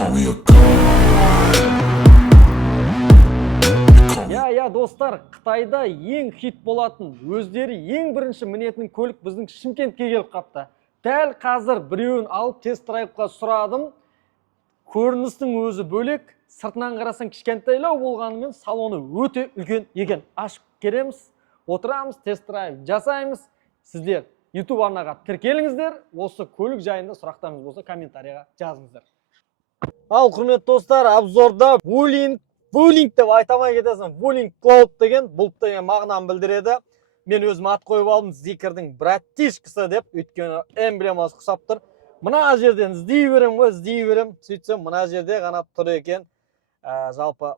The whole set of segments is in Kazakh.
call me a god. Я достар, Қытайда ең хит болатын, өздері ең бірінші мінетін көлік біздің Шымкентке келіп қапты. Дәл қазір біреуін алып тест-драйвқа сұрадым. Көріністің өзі бөлек, сыртынан қарасаң кішкентайлау болғанымен салоны өте үлкен екен. Ашып кереміз, отырамыз, тест-драйв жасаймыз. Сіздер YouTube арнаға тіркеліңіздер. Осы көлік жайында сұрақтарыңыз болса комментарияға жазыңыздар. Ал құрметті достар, обзорда Wuling деп айтамай кетесің. Wuling Cloud деген бұлт деген мағынаны білдіреді. Мен өзім ат қойып алдым Зикрдің братишкасы деп, өйткені эмблемасы ұқсап тұр. Мына жерден іздей берем. Сөйтсем, мына жерде ғана тұр екен. Жалпы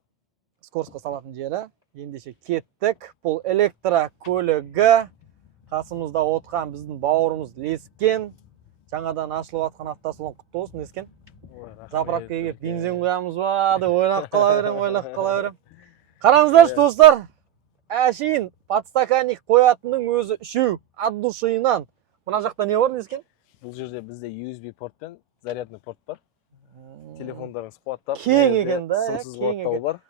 скоростқа салатын жері. Ендеше кеттік. Бұл электро көлігі. Қасымызда отқан біздің бауырымыз Лескен. Жаңадан ашылып атқан автосалон құтты болсын, Лескен. Заправкаға келіп бензин құямыз ба деп ойлап қала берем. Қараңыздаршы достар, әшейін подстаканник қоятынның өзі үшеу от душыйынан. Мына жақта не бар, Лескен? Бұл жерде бізде USB портпен зарядный порт бар. Телефондарыңыз қуаттап, кең екен да, сымсыз қуаттау бар.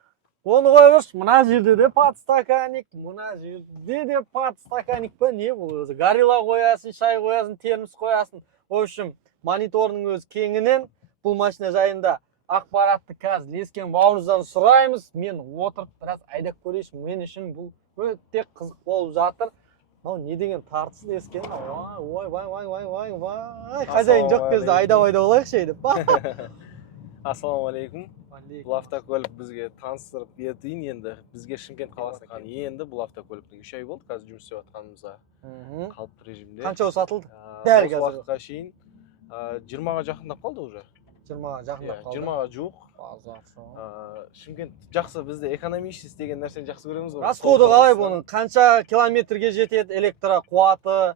Оны қойғыш, мына жерде де подстаканник, мына жерде де подстаканник па, не бұл өзі? Горилла қоясын, шай қоясын, термос қоясын. В общем, мониторның өзі кеңінен бұл машина жайында ақпаратты қазір Лескен бауырымыздан сұраймыз. Мен отырып біраз айдап көрейінші. Мен үшін бұл өте қызық болып жатыр. Мынау не деген тартыс, Лескен? Ой, хозяин жоқ кезде айдап алайықшы деп. Ассалаумағалейкум. Бұл автокөлік бізге таныстырып бердейін енді. Бізге Шымкент қаласынан енді бұл автокөліктің 3 ай болды. Қазір жұмыс істеп жатқанымызға қалыпты режимде. Қанша сатылды? Дәл қазір уақытқа шейін 20-ға жақындап қалды уже. 20-ға жақындап қалды. 20-ға жуық. Шымкент жақсы, бізде экономичность деген нәрсені жақсы көреміз ғой. Расходы қалай бұның? Қанша километрге жетеді электро қуаты?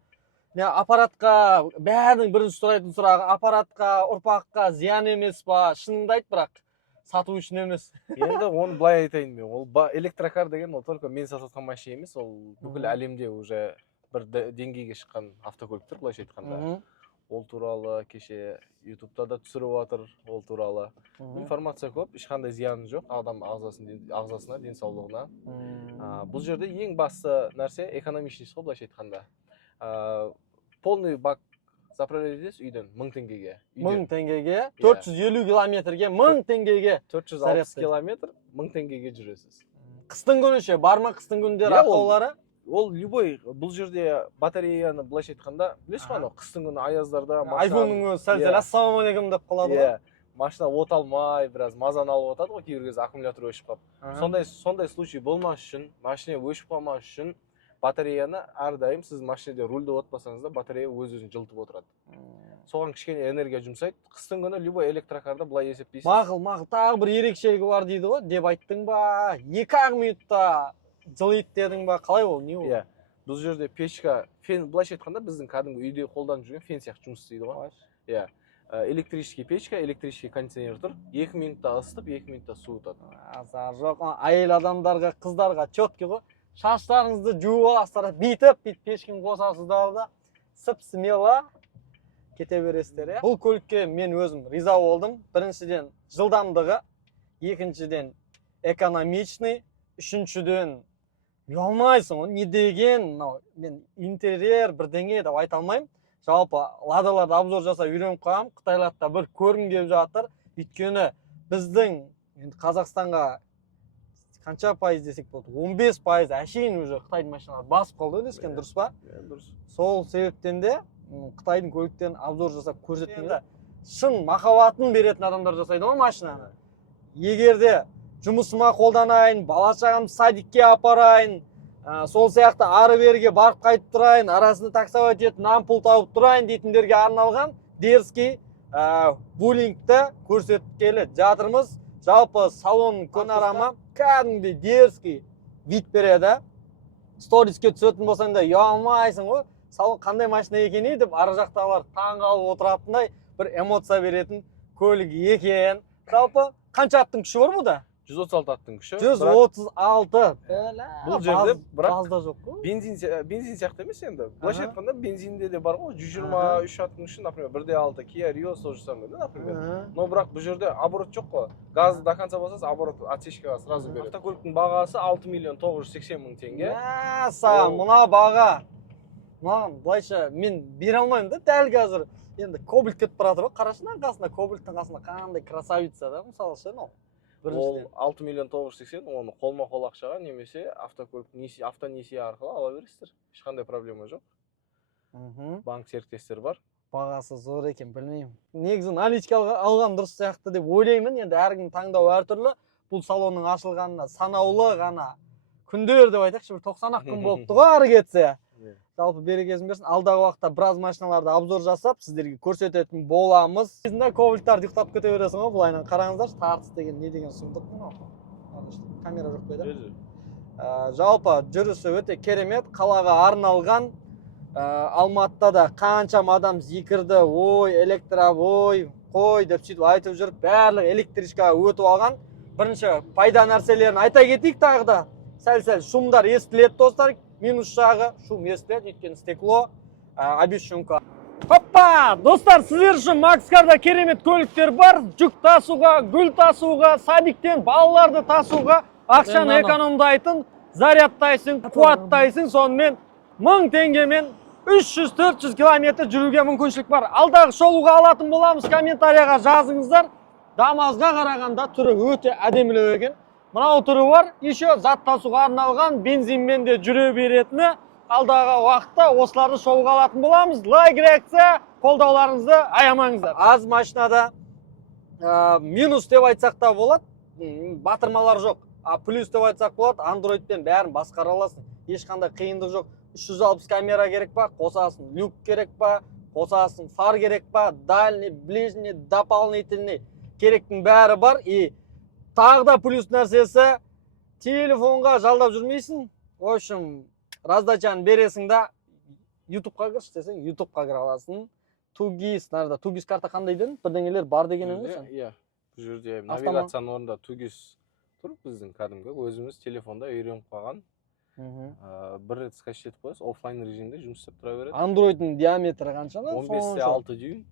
Аппаратқа бәрінің бірінші сұрайтын сұрағы, аппаратқа, ұрпаққа зиян емес па? Шыныңды айт, бірақ сату үшін емес. Енді оны былай айтайын мен. Ол электрокар деген ол только мен сататын машина емес, ол бүкіл әлемде уже бір деңгейге шыққан автокөліктер, былайша айтқанда. Ол туралы кеше ютубта да түсіріп жатыр, ол туралы. Информация көп, ешқандай зияны жоқ адам ағзасына, денсаулығына. Бұл жерде ең басты нәрсе экономичность қой, былайша айтқанда. Полный бак заправлять етесіз үйден 1000 теңгеге. 1000 теңгеге, 450 километрге, 1000 теңгеге. 460 километр, 1000 теңгеге жүресіз. Қыстың күні ше, бар ма қыстың күндер ақаулары? Ол любой, бұл жерде батареяны былайша айтқанда, білесіз ғой, қыстың күні аяздарда айфонның өзі сәл-сәл ассалаумағалейкум деп қалады ғой. Машина от алмай, біраз мазаны алып жатады ғой, кейбір кезде аккумулятор өшіп қалып. Сондай случай болмас үшін, машина өшіп қалмас үшін батареяны әрдайым сіз машинеде рульді отпасаңыз да батарея өз-өзін жылытып отырады. Соған кішкене энергия жұмсайды. Қыстың күні любой электрокарда былай есептейсіз. Мақұл, тағы бір ерекшелігі бар дейді ғой, деп айттың ба? 2 минутта жылиды дедің ба? Қалай ол? Не ол? Бұл жерде печка, фен, былайша айтқанда біздің кәдімгі үйде қолданып жүрген фен сияқты жұмыс істейді ғой. Электрический печка, электрический кондиционер тұр. 2 минутта ысытып, 2 минутта суытады. Азар жоқ, әйел адамдарға, қыздарға четкий ғой. Шаштарыңызды жуып аласыздар, бүйтіп пешкені қосасыздар да, сып-смело кете бересіздер. Бұл көлікке мен өзім риза болдым. Біріншіден жылдамдығы, екіншіден экономичный, үшіншіден ұялмайсың, не деген, мен интерьер бірдеңе деп айта алмаймын. Жалпы ладаларды обзор жасап үйреніп қоямын. Қытайларда бір көргім келіп жатыр. Өйткені біздің Қазақстанға қанша пайыз десек болды? 15% әшейін уже Қытайдың машиналары басып қалды, Лескен, дұрыс па? Дұрыс. Сол себептен де Қытайдың көліктерін обзор жасап көрсеткенде шын махаббатын беретін адамдар жасайды ғой машинаны. Егер де жұмысыма қолданайын, бала-шағамды садикке апарайын, сол сияқты ары-беріге барып қайтып тұрайын, арасында таксовать етіп, нан-пұл тауып тұрайын дейтіндерге арналған дерзкий Wulingті көрсеткелі жатырмыз. Жалпы салон көнарама кәдімгідей дерзкий вид береді. Сториске түсетін болсаң да ұялмайсың ғой. Салон қандай машина екен деп ары жақтағылар таң қалып отыратындай бір эмоция беретін көлік екен. Жалпы қанша аттың күші бар бұда? 136 аттың күші. 136. Бұл жерде бірақ базда жоқ қой. бензин сияқты емес енді. Былайша айтқанда бензинде де бар ғой 123 аттың күші, например, 1.6 Kia Rio то же самое, да, например. Но бірақ бұл жерде оборот жоқ қой. Газ до конца басасыз, оборот отсечкаға сразу береді. Автокөліктің бағасы 6 миллион 980 мың теңге. Мәса, мына баға. Маған былайша мен бере алмаймын да дәл қазір. Енді кобальт кетіп бара жатыр ғой. Қарашына қасында кобальттың қасында қандай красавица да, мысалы ше, ну. Ол 6 миллион 980, оны қолма-қол ақшаға немесе автокөлік автонесие арқылы ала бересіздер. Ешқандай проблема жоқ. Банк серіктестер бар. Бағасы зор екен, білмеймін. Негізі наличка алған дұрыс сияқты деп ойлаймын. Енді әркім таңдау әртүрлі. Бұл салонның ашылғанына санаулы ғана күндер деп айтайықшы, бір 90-ақ күн болыпты ғой ары кетсе. Жалпы берекесін берсін. Алдағы уақытта біраз машиналарды обзор жасап, сіздерге көрсететін боламыз. Кезінде кобальттарды ұйықтап кете бересің ғой, былайынан қараңыздаршы, тартыс деген не деген сұмдық мынау. Камера жоқ па еді? Жалпы жүрісі өте керемет, қалаға арналған. Алматыда да қаншама адам зикірді, ой, электровой, қой деп сөйтіп айтып жүріп, барлық электричкаға өтіп алған. Бірінші пайда нәрселерін айта кетейік тағы да. Сәл-сәл шумдар естіледі достар. Минус жағы, шум естіледі, өйткені стекло, обещунка. Хоппа! Достар, сіздер үшін Макскарда керемет көліктер бар. Жүк тасуға, гүл тасуға, садиктен балаларды тасуға, ақшаны экономдайтын, зарядтайсың, қуаттайсың, сонымен 1000 теңгемен 300-400 километр жүруге мүмкіншілік бар. Алдағы шолуға алатын боламыз, комментарияға жазыңыздар. Дамазға қарағанда түрі өте әдемілеу екен. Мынау түрі бар, еще зат тасуға арналған, бензинмен де жүре беретіні. Алдағы уақытта осыларды шоуға алатын боламыз. Лайк, реакция, қолдауларыңызды аямаңыздар. Аз машинада минус деп айтсақ та болады, батырмалар жоқ. Плюс деп айтсақ болады, андроидпен бәрін басқара аласың. Ешқандай қиындық жоқ. 360 камера керек па, қосасың. Люк керек па, қосасың. Фар керек па, дальний, ближний, дополнительный. Керектің бәрі бар. И тағы да плюс нәрсесі, телефонға жалдап жүрмейсің. В общем, раздачаны бересің да, YouTube-қа кірші десең, YouTube-қа кіре аласың. Тугис, нарда, Тугис карта қандай дедin? Бірдеңелер бар деген емес? Иә, бұл жерде навигацияның орнында Тугис тұр, біздің кәдімгі өзіміз телефонда үйреніп қалған. Бір рет скачать етіп қоясыз, оффлайн режимде жұмыс істеп тұра береді. Android'ның диаметрі қанша? 15,6 дюйм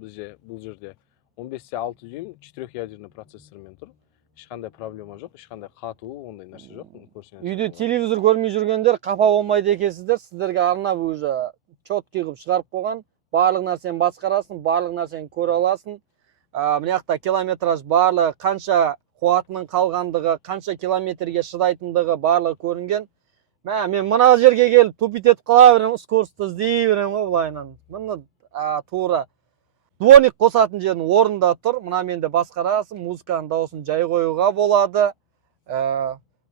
бұл жерде. 15,6 дюйм 4-ядерный процессормен тұр. Ешқандай проблема жоқ, ешқандай қатуы, ондай нәрсе жоқ. Үйде телевизор көрмей жүргендер қапа болмайды екенсіздер. Сіздерге арнап уже четкий қылып шығарып қойған. Барлық нәрсені басқарасың, барлық нәрсені көре аласың. Мына жақта километраж барлығы, қанша қуатының қалғандығы, қанша километрге шыдайтындығы барлығы көрінген. Мен мына жерге келіп тупит етіп қала беремін, скоростьті іздей беремін ғой былайынан. Мына тура дворник қосатын жердің орнында тұр. Мына менде басқарасың, музыканың дауысын жай қоюға болады.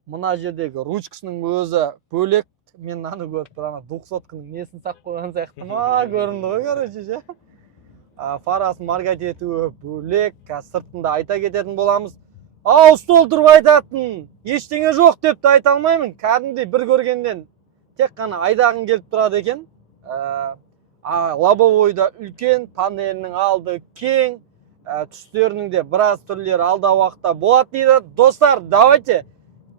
Мына жердегі ручкасының өзі бөлек. Мен аны көріп тұрмын, 200-кының несін сақ қойған сияқты ма көрінді ғой, короче ше. Фарасын маркат етуі бөлек. Сыртында айта кететін боламыз. Ауыз толтырып айтатын, ештеңе жоқ деп те айта алмаймын. Кәдімгідей бір көргеннен тек қана айдағың келіп тұрады екен. Лобовойда үлкен, панелінің алды кең, түстерінің де біраз түрлері алда уақытта болады дейді. Достар, давайте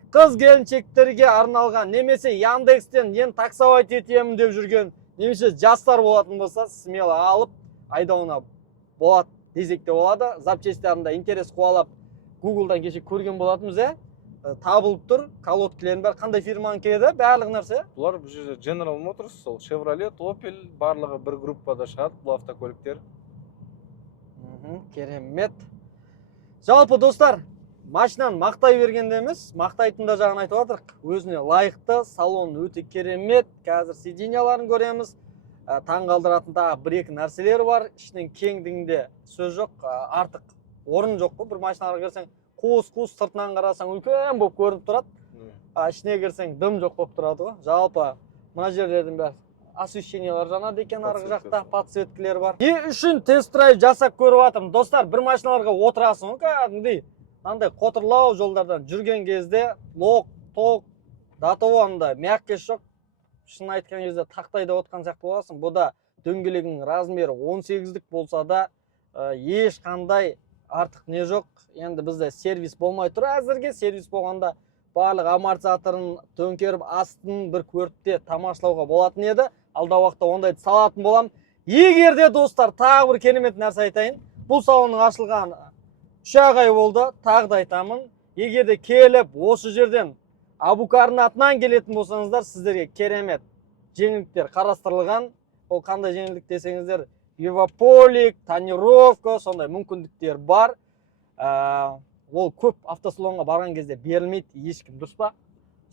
қыз келіншектерге арналған, немесе Яндекстен ен таксовать етемін деп жүрген, немесе жастар болатын болса, смело алып айдауына болады десек те болады. Запчастьтарында интерес қуалап Google'дан кеше көрген болатынбыз, табылып тұр, колодкілерін бәрі қандай фирманың келеді, барлық нәрсе. Бұлар бұл жерде General Motors, сол Chevrolet, Opel, барлығы бір группада шығады бұл автокөліктер. Керемет. Жалпы достар, машинаны мақтай бергенде емес, мақтайтын да жағын айтып отырық. Өзіне лайықты, салон өте керемет. Қазір сиденьяларын көреміз. Таңғалдыратын тағы бір-екі нәрселер бар. Ішінің кеңдігінде сөз жоқ, артық орын жоқ қой. Бір машинаға кірсең, қуыс-қуыс, сыртынан қарасаң үлкен болып көрініп тұрады. Ішіне кірсең дым жоқ болып тұрады ғой. Жалпы мына жерлердің бәрі освещениялар жанады екен, арғы жақта подсветкілер бар. Не үшін тест-драйв жасап көріп жатырмын? Достар, бір машиналарға отырасың ғой, кәдімгідей мынандай қотырлау жолдардан жүрген кезде лок-ток, датованда мягкость жоқ. Шын айтқан кезде тақтайда отқан сияқты боласың. Бұда дөңгелегінің размері 18-дік болса да ешқандай артық не жоқ. Енді бізде сервис болмай тұр әзірге. Сервис болғанда барлық амортизаторын төңкеріп астын бір көріп тамашалауға болатын еді. Алдағы уақытта ондайды салатын болам. Егер де достар тағы бір керемет нәрсе айтайын. Бұл салонның ашылған 3 ай болды. Тағы да айтамын. Егер де келіп осы жерден Абукардың атынан келетін болсаңыздар, сіздерге керемет жеңілдіктер қарастырылған. Ол қандай жеңілдік десеңіздер, Европолик, тонировка, сондай мүмкіндіктер бар. Ол көп автосалонға барған кезде берілмейді, ешкім, дұрыс па?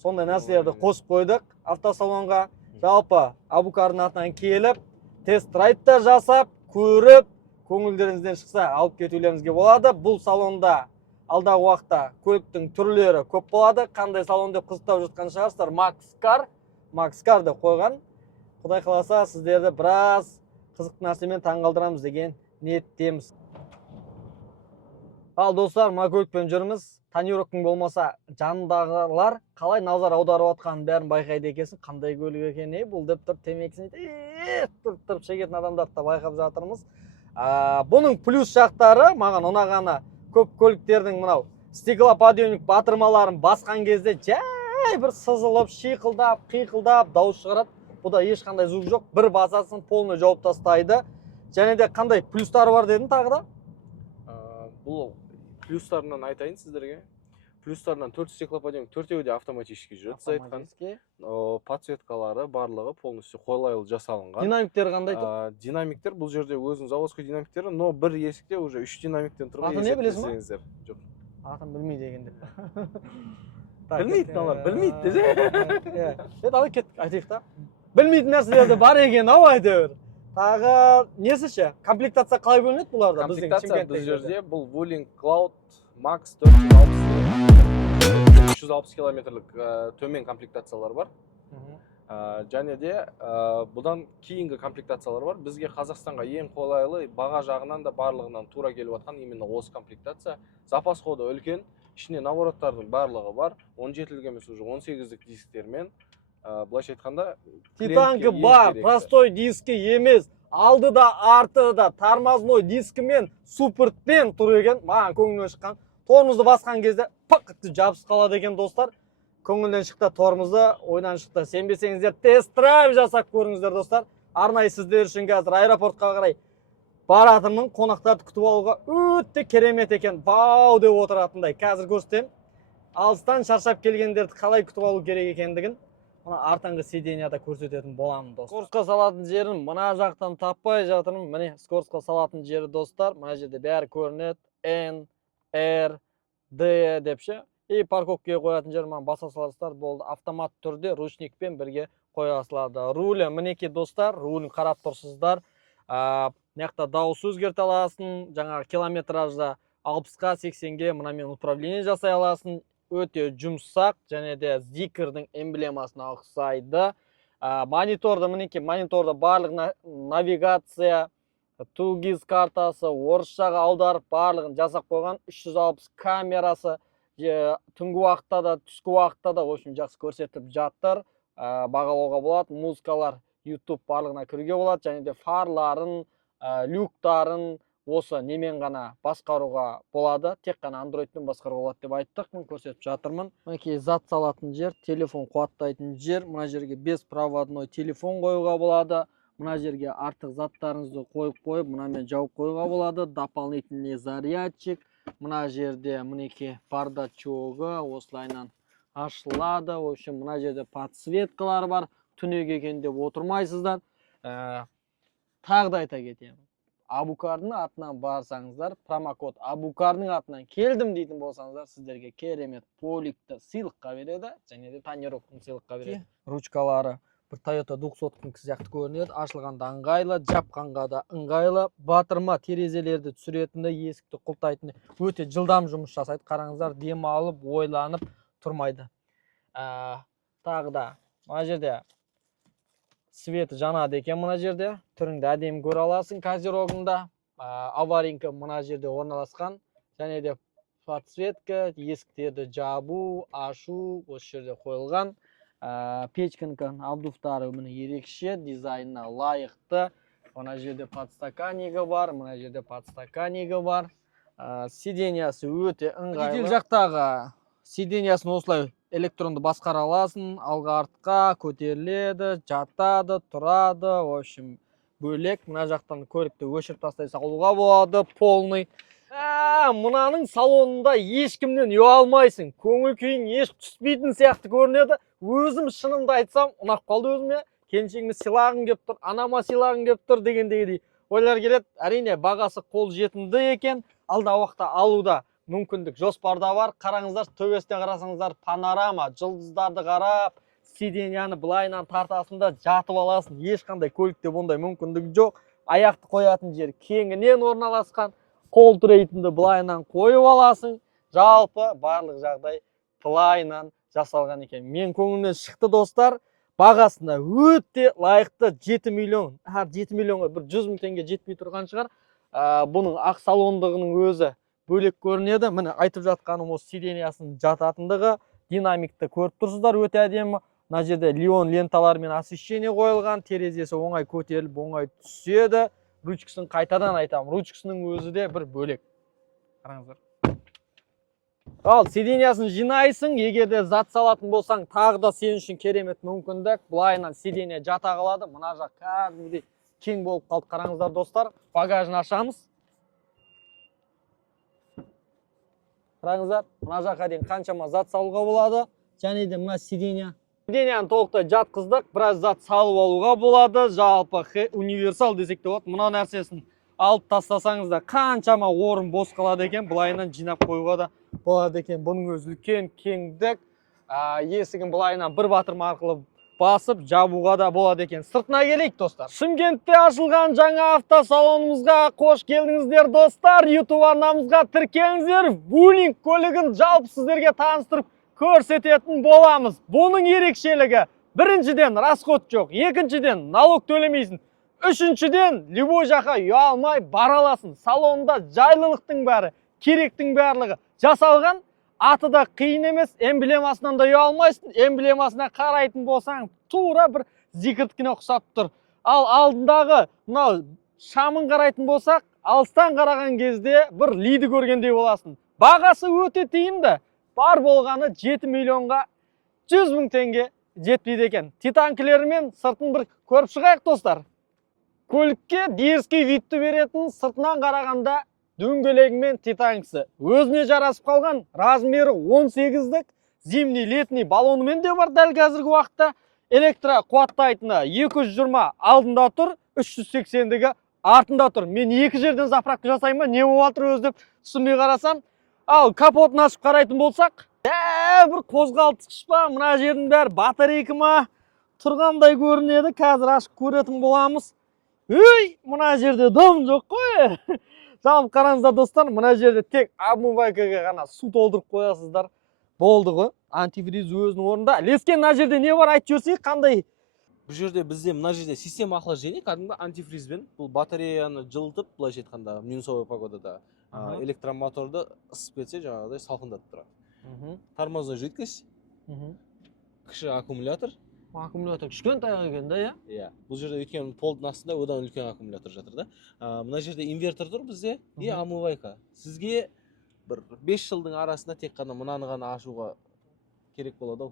Сондай нәрселерді қосып қойдық автосалонға. Жалпы Абукардың атынан келіп, тест-драйвтар жасап, көріп, көңілдеріңізден шықса алып кетулеріңізге болады. Бұл салонда алдағы уақытта көліктің түрлері көп болады. Қандай салон деп қызықтап жатқан шығарсыздар, Max Car деп қойған. Құдай қаласа сіздерді біраз қызықты нәрсемен таңғалдырамыз деген ниеттеміз. Ал достар, мына көлікпен жүрміз. Тонировкаң болмаса, жанындағылар қалай назар аударып отқанын бәрін байқайды екенсің. Қандай көлік екен, бұл деп тұрып темекісін тұрып шегетін адамдарды да байқап жатырмыз. Бұның плюс жақтары маған ұнағаны, көп көліктердің мынау стеклоподъемник батырмаларын басқан кезде жай бір сызылып, шиқылдап, қиқылдап дауыс шығарады. Бұда ешқандай звук жоқ, бір басасын полный жауып тастайды. Және де қандай плюстары бар дедім тағы да? Бұл плюстарынан айтайын сіздерге. Плюстарынан 4 стеклоподъемник, 4-еуі де автоматически жүреді, сіз айтқан. Подсветкалары барлығы полностью қолайлы жасалынған. Динамиктер қандай тұр? Динамиктер бұл жерде өзінің заводской динамиктері, но бір есікте уже 3 динамиктен тұрған. Атын не білесің ба? Жоқ. Атын білмейді екен деп. Білмейді, налар, білмейді десе. Алы кеттік, айтайық та. Білмейтін нәрселерді бар екен, ау әйтеуір. Тағы несі ше? Комплектация қалай бөлінеді бұларда? Комплектация біз жерде бұл Wuling Cloud Max 360 километрлік төмен комплектациялар бар. Және де бұдан кейінгі комплектациялар бар. Бізге Қазақстанға ең қолайлы, баға жағынан да барлығынан тура келіп жатқан именно осы комплектация. Запас ходы үлкен, ішіне навороттардың барлығы бар. 17-лік емес уже 18-лік дисктермен. Былайша айтқанда Титанкы бар, простой диски емес, алды да арты да тормозной дискімен суппортпен тұр екен. Маған көңілден шыққан. Тормозды басқан кезде пақытты жабысып қалады екен достар. Көңілден шықты тормозды, ойдан шықты. Сенбесеңіздер тест-драйв жасап көріңіздер достар. Арнайы сіздер үшін қазір аэропортқа қарай баратынмын, қонақтарды күтіп алуға өте керемет екен. Бау деп отыратындай. Қазір көрсетем. Алыстан шаршап келгендерді қалай күтіп алу керек екендігін мына артаңғы сиденьяда көрсететін боламын достар. Скоростқа салатын жерін мына жақтан таппай жатырмын. Міне скоростқа салатын жері достар. Мына жерде бәрі көрінеді. N, R, D деп ше. И парковкаға қоятын жер маған баса салыстар болды. Автомат түрде ручникпен бірге қоя салады. Рулі мінеке достар, рулін қарап тұрсыздар. Мына дауыс өзгерте аласың. Жаңағы километражда 60-ға 80-ге мынамен управление жасай аласың. Өте жұмсақ, және де Zikr-дің эмблемасына ұқсайды. Мониторда мінеке, мониторда барлық навигация, тугиз картасы, орысшаға аударып барлығын жасап қойған. 360 камерасы, түнгі уақытта да, түскі уақытта да, в общем, жақсы көрсетіп жатыр. Бағалауға болады, музыкалар, YouTube барлығына кіруге болады, және де фарларын, люктарын осы немен ғана басқаруға болады. Тек қана Androidпен басқаруға болады деп айттық. Мен көрсетіп жатырмын. Мінекей зат салатын жер, телефон қуаттайтын жер. Мына жерге беспроводной телефон қоюға болады. Мына жерге артық заттарыңызды қойып, мынамен жауып қоюға болады. Дополнительный зарядчик. Мына жерде мінекей бардачогы осылайынан ашылады. В общем, мына жерде подсветкалар бар. Түнек екен деп отырмайсыздар. Тағы да айта кетемін. Абукардың атынан барсаңыздар, промокод Абукардың атынан келдім дейтін болсаңыздар, сіздерге керемет поликті сыйлыққа береді, және де тонировканы сыйлыққа береді. Ручкалары бір Toyota 200-ның сияқты көрінеді, ашылғанда ыңғайлы, жапқанға да ыңғайлы. Батырма терезелерді түсіретінді, есікті құлтайтынды өте жылдам жұмыс жасайды. Қараңыздар, демалып, ойланып тұрмайды. Тағы да, мына жерде светі жанады екен мына жерде. Түріңді әдемі көре аласың козерогында. Аваринка мына жерде орналасқан. Және де подсветка, есіктерді жабу, ашу осы жерде қойылған. Печканың абдуфтары міне ерекше, дизайнына лайықты. Мына жерде подстаканнигі бар, мына жерде подстаканнигі бар. Сиденьясы өте ыңғайлы. Жедел жақтағы сиденьясын осылай электронды басқара аласың, алға артқа көтеріледі, жатады, тұрады. В общем, бөлек. Мына жақтан көлікті өшіріп тастай салуға болады, полный. Мынаның салонында ешкімнен ұялмайсың. Көңіл күйің еш түспейтін сияқты көрінеді. Өзім шынымды айтсам, ұнап қалды өзіме. Келіншегіме сыйлағым кеп тұр, анама сыйлағым кеп тұр дегендей ойлар келеді. Әрине, бағасы қол жетімді екен. Алда уақытта алуда мүмкіндік жоспарда бар. Қараңыздар, төбесіне қарасаңыздар, панорама, жұлдыздарды қарап, сиденьяны былайынан тартасында жатып аласың. Ешқандай көлікте бұндай мүмкіндік жоқ. Аяқты қоятын жер кеңінен орналасқан. Қол тірейтінді былайынан қойып аласың. Жалпы барлық жағдай былайынан жасалған екен. Мен көңілімнен шықты достар. Бағасына өте лайықты 7 миллион. 7 миллионға бір 100 мың теңге жетпей тұрған шығар. Бұның ақ салондығының өзі бөлек көрінеді. Міне айтып жатқаным осы сиденьясының жататындығы. Динамикті көріп тұрсыздар, өте әдемі. Мына жерде леон ленталарымен освещение қойылған. Терезесі оңай көтеріліп, оңай түседі. Ручкасын қайтадан айтамын. Ручкасының өзі де бір бөлек. Қараңыздар. Ал сиденьясын жинайсың, егерде зат салатын болсаң, тағы да сен үшін керемет мүмкіндік. Бұлайынан сиденья жата қалады. Мына жақ кәдімгідей кең болып қалды. Қараңыздар достар. Багажын ашамыз. Қараңыздар, мына жаққа дейін қаншама зат салуға болады. Және де мына сиденья. Сиденьяны толықтай жатқыздық, біраз зат салып алуға болады. Жалпы универсал десек те болады. Мына нәрсесін алып тастасаңыз да қаншама орын бос қалады екен. Бұлайынан жинап қоюға да болады екен. Бұның өзі үлкен кеңдік. Есігін бұлайынан бір батырма арқылы басып жабуға да болады екен. Сыртына келейік достар. Шымкентте ашылған жаңа автосалонымызға қош келдіңіздер достар. YouTube арнамызға тіркеліңіздер. Вулинг көлігін жалпы сіздерге таныстырып көрсететін боламыз. Бұның ерекшелігі: біріншіден расход жоқ, екіншіден налог төлемейсің, үшіншіден любой жаққа ұялмай бара аласың. Салонда жайлылықтың бәрі, керектің барлығы жасалған. Аты да қиын емес, эмблемасынан да ұялмайсың. Эмблемасына қарайтын болсаң, тура бір зикірткіне ұқсап тұр. Ал алдындағы мынау шамын қарайтын болсақ, алыстан қараған кезде бір лиді көргендей боласың. Бағасы өте тиімді. Бар болғаны 7 миллионға 100 мың теңге жетпейді екен. Титанкілерімен сыртын бір көріп шығайық достар. Көлікке дерзкий видті беретін, сыртынан қарағанда дөңгелегімен титанкісі. Өзіне жарасып қалған, размері 18-дік зимний летний балонымен де бар дәл қазіргі уақытта. Электро қуаттайтыны 220 алдында тұр, 380-дігі артында тұр. Мен екі жерден заправка жасаймын, не болып жатыр өзі деп түсінбей қарасам. Ал капотын ашып қарайтын болсақ, бір қозғалтқыш па, мына жердің бәрі батарейка ма тұрғандай көрінеді. Қазір ашып көретін боламыз. Мына жерде дым жоқ қой. Жалпы қараңыздар достар, мына жерде тек омывайкаға ғана су толтырып қоясыздар. Болды ғой. Антифриз өзінің орнында. Лескен, мына жерде не бар, айтып жіберсей, қандай? Бұл жерде бізде мына жерде система охлаждения, кәдімгі антифризбен бұл батареяны жылытып, былайша айтқанда минусовой погодада электромоторды ысып кетсе, жаңағыдай салқындатып тұрады. Тормозной жидкость, кіші аккумулятор. Аккумулятор кішкентай екен да, иә? Бұл жерде өйткені полдың астында одан үлкен аккумулятор жатыр да. Мына жерде инвертор тұр бізде, и омывайка. Сізге бір 5 жылдың арасында тек қана мынаны ғана ашуға керек болады.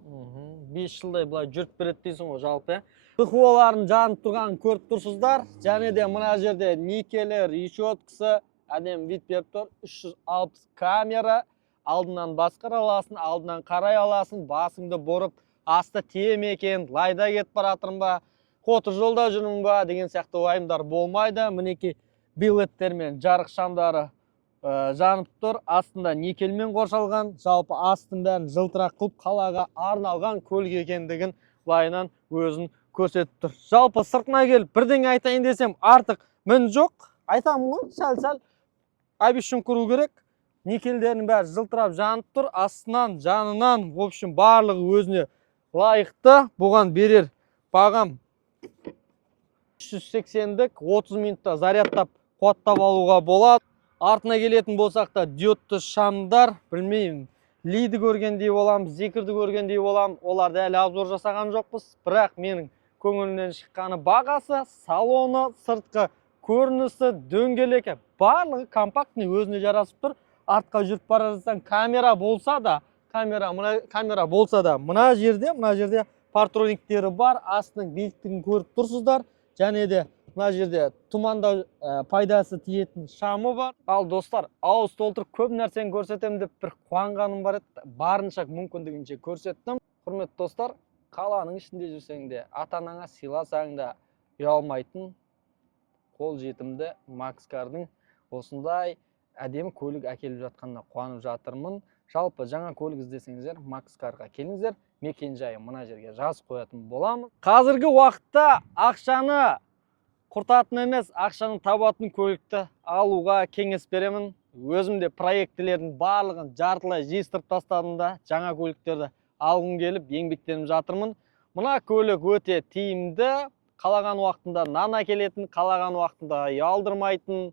5 жылдай бұлай жүріп береді дейсің ғой жалпы. ДХО-ларын жанып тұрғанын көріп тұрсыздар. Және де мына жерде никелер, решеткасы, әдемі вид беріп тұр. 360 камера, алдынан басқара аласың, алдынан қарай аласың, басыңды бұрып, асты теме екен, лайда кетіп баратырмын ба, қоты жолда жүрмін ба деген сияқты уайымдар болмайды. Мінекей билеттермен жарық шамдары жанып тұр. Астында никельмен қоршалған, жалпы астын бәрін жылтырақ қылып қалаға арналған көлік екендігін лайынан өзін көрсетіп тұр. Жалпы сыртына келіп бірдеңе айтайын десем артық мін жоқ. Айтамын ғой, сәл-сәл обещан құру керек. Никельдерінің бәрі жылтырап жанып тұр. Астынан, жанынан, в общем, барлығы өзіне лайықты. Бұған берер бағам 380-дік 30 минутта зарядтап қуаттап алуға болады. Артына келетін болсақ та диодты шамдар, білмеймін, лиді көргендей болам, зикірді көргендей болам. Оларды әлі обзор жасаған жоқпыз. Бірақ менің көңілімнен шыққаны бағасы, салоны, сыртқы көрінісі, дөңгелекі, барлығы компактный, өзіне жарасып тұр. Артқа жүріп бара жатсаң, камера болса да, мына жерде партрониктері бар, астының биіктігін көріп тұрсыздар. Және де мына жерде тұманда пайдасы тиетін шамы бар. Ал достар, ауыз толтырып көп нәрсені көрсетемін деп бір қуанғаным бар еді. Барынша мүмкіндігінше көрсеттім. Құрметті достар, қаланың ішінде жүрсең де, ата-анаңа сыйласаң да ұялмайтын, қол жетімді Макскардың осындай әдемі көлік әкеліп жатқанына қуанып жатырмын. Жалпы жаңа көлік іздесеңіздер, Макскарға келіңіздер. Мекен жайы мына жерге жазып қоятын боламын. Қазіргі уақытта ақшаны құртатын емес, ақшаны табатын көлікті алуға кеңес беремін. Өзім де проектілердің барлығын жартылай жиыстырып тастадым да, жаңа көліктерді алғым келіп, еңбектеніп жатырмын. Мына көлік өте тиімді, қалаған уақытында нан әкелетін, қалаған уақытында ұялдырмайтын,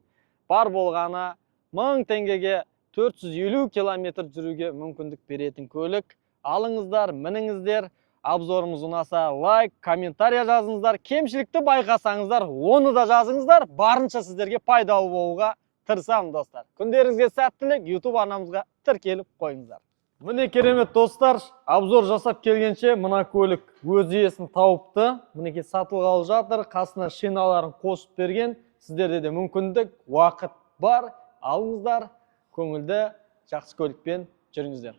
бар болғаны 1000 теңгеге 450 километр жүруге мүмкіндік беретін көлік. Алыңыздар, мініңіздер. Обзорымыз ұнаса лайк, комментария жазыңыздар. Кемшілікті байқасаңыздар, оны да жазыңыздар. Барынша сіздерге пайдалы болуға тырысамын достар. Күндеріңізге сәттілік, YouTube арнамызға тіркеліп қойыңыздар. Міне керемет достар, обзор жасап келгенше мына көлік өз иесін тауыпты. Мінекей сатылғалы жатыр, қасына шиналарын қосып берген. Сіздерде де мүмкіндік, уақыт бар. Алыңыздар, көңілді, жақсы көлікпен жүріңіздер.